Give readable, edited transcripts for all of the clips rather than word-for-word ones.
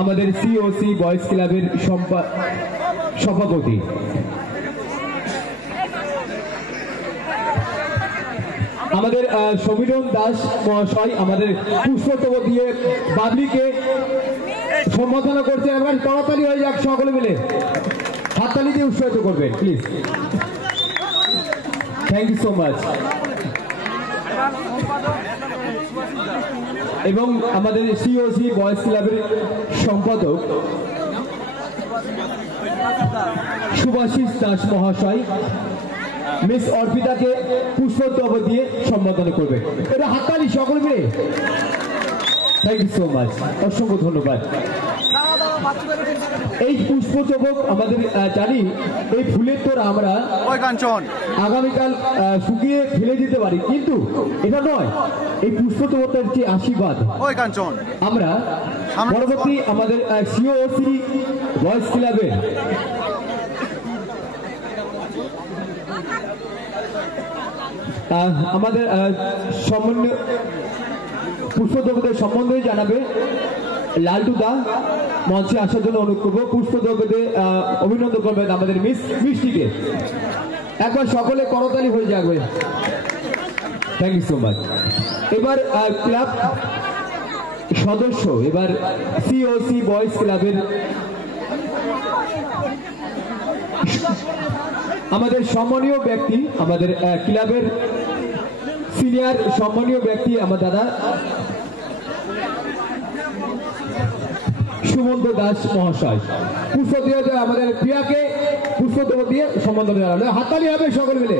আমাদের COC boys ক্লাবের সভাপতি আমাদের সমীরণ দাস মহাশয় আমাদের পুষ্পস্তবক দিয়ে বাবলিকে সম্বোধনা করছে। এবার করতালি হয়ে যাক, সকলে মিলে হাততালি দিয়ে উৎসাহিত করবেন please. Thank you so much. এবং আমাদের সিওসি বয়েজ ক্লাবের সম্পাদক সুভাষিস দাস মহাশয় মিস অর্পিতাকে পুষ্পস্তবক দিয়ে সম্বোধন করবে। এটা হাততালি সকলে মিলে। থ্যাংক ইউ সো মাচ, অসংখ্য ধন্যবাদ। এই পুষ্পস্তবক আমাদের জানি এই ফুলের তোর আমরা আগামীকাল শুকিয়ে ফেলে দিতে পারি, কিন্তু এটা নয়, এই পুষ্পস্তবকটার যে আশীর্বাদ আমরা পরবর্তী আমাদের সিওসি বয়েজ ক্লাবের আমাদের সম্বন্ধে পুষ্পস্তবকের সম্বন্ধে জানাবে লালটু দা মঞ্চে আসার জন্য অনুরোধ করবো। পুষ্পস্তবকে অভিনন্দন করবেন আমাদের মিষ্টিকে। একবার সকলে করতালি হয়ে যাবে। Thank you so much. এবার ক্লাব সদস্য, এবার সিওসি বয়েজ ক্লাবের আমাদের সম্মানীয় ব্যক্তি, আমাদের ক্লাবের সিনিয়র সম্মানীয় ব্যক্তি আমার দাদা সুমন্ত দাস মহাশয় পুষ্প দিয়ে আমাদের প্রিয়াকে পুষ্পস্তবক দিয়ে সম্বোধন জানালো। হাততালি হবে সকলে মিলে।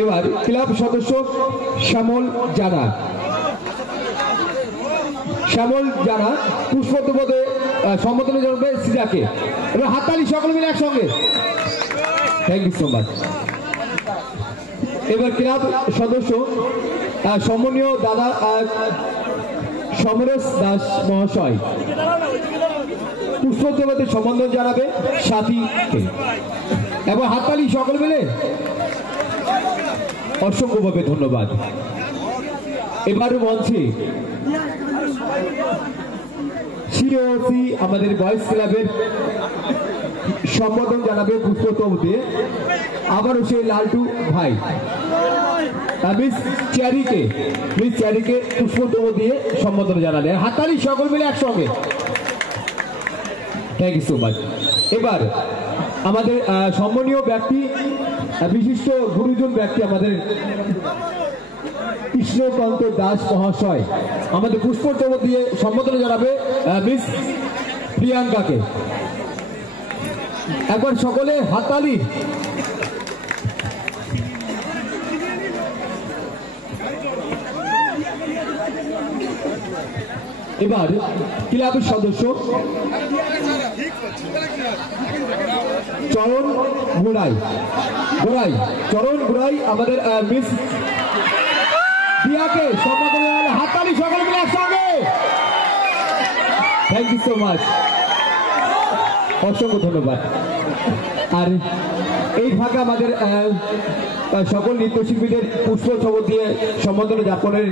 এবার ক্লাব সদস্য শ্যামল জানা পুষ্পস্তবকে সম্বোধন জানাবে সিজাকে। এবার হাততালি সকলে মিলে একসঙ্গে। Thank you so much. এবার ক্লাব সদস্য সম্মানীয় দাদা সমরেশ দাস মহাশয় পুষ্পস্তবকে সম্বোধন জানাবে সাথীকে। এবার হাততালি সকল মিলে, অসংখ্যভাবে ধন্যবাদ। এবার মঞ্চে সিওসি আমাদের বয়েজ ক্লাবের সম্বোধন জানাবে পুষ্পস্তবক দিয়ে আবারও সেই লালটু ভাই মিস চ্যারিকে পুষ্পস্তবক দিয়ে সম্বোধন জানালে। হাততালি সকল মিলে একসঙ্গে। Thank you so much. এবার আমাদের সম্মানীয় ব্যক্তি, বিশিষ্ট গুরুজন ব্যক্তি আমাদের কৃষ্ণকান্ত দাস মহাশয় আমাদের পুষ্পস্তবক দিয়ে সম্বোধন জানাবে মিস প্রিয়াঙ্কাকে। একবার সকলে হাততালি। এবার ক্লাবের সদস্য চরণ গোড়াই আমাদের মিস দিয়াকে সম্বোধন জানালে। হাততালি সকলে মিলে একসঙ্গে। থ্যাংক ইউ সো মাচ, অসংখ্য ধন্যবাদ। আর এই ফাঁকে আমাদের সকল নৃত্যশিল্পীদের পুষ্পস্তবক দিয়ে সম্বোধন জ্ঞাপনের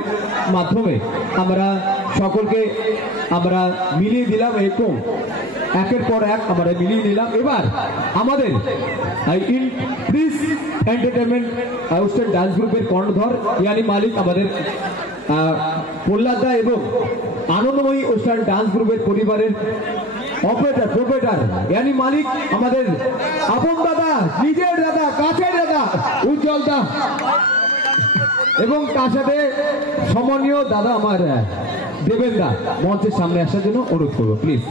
মাধ্যমে আমরা সকলকে আমরা মিলিয়ে দিলাম, এবং একের পর এক আমরা মিলিয়ে নিলাম। এবার আমাদের প্রিন্স এন্টারটেনমেন্ট ওয়েস্টার্ন ডান্স গ্রুপের কর্ণধর ইয়ানি মালিক আমাদের প্রহ্লাদা এবং আনন্দময়ী ওয়েস্টার্ন ডান্স গ্রুপের পরিবারের প্রোপাইটার ইয়ানি মালিক আমাদের আপন দাদা, নিজের দাদা, কাছের দাদা উজ্জ্বল দা, এবং তার সাথে সম্মানীয় দাদা আমার দেবেন দা মঞ্চের সামনে আসার জন্য অনুরোধ করবো প্লিজ।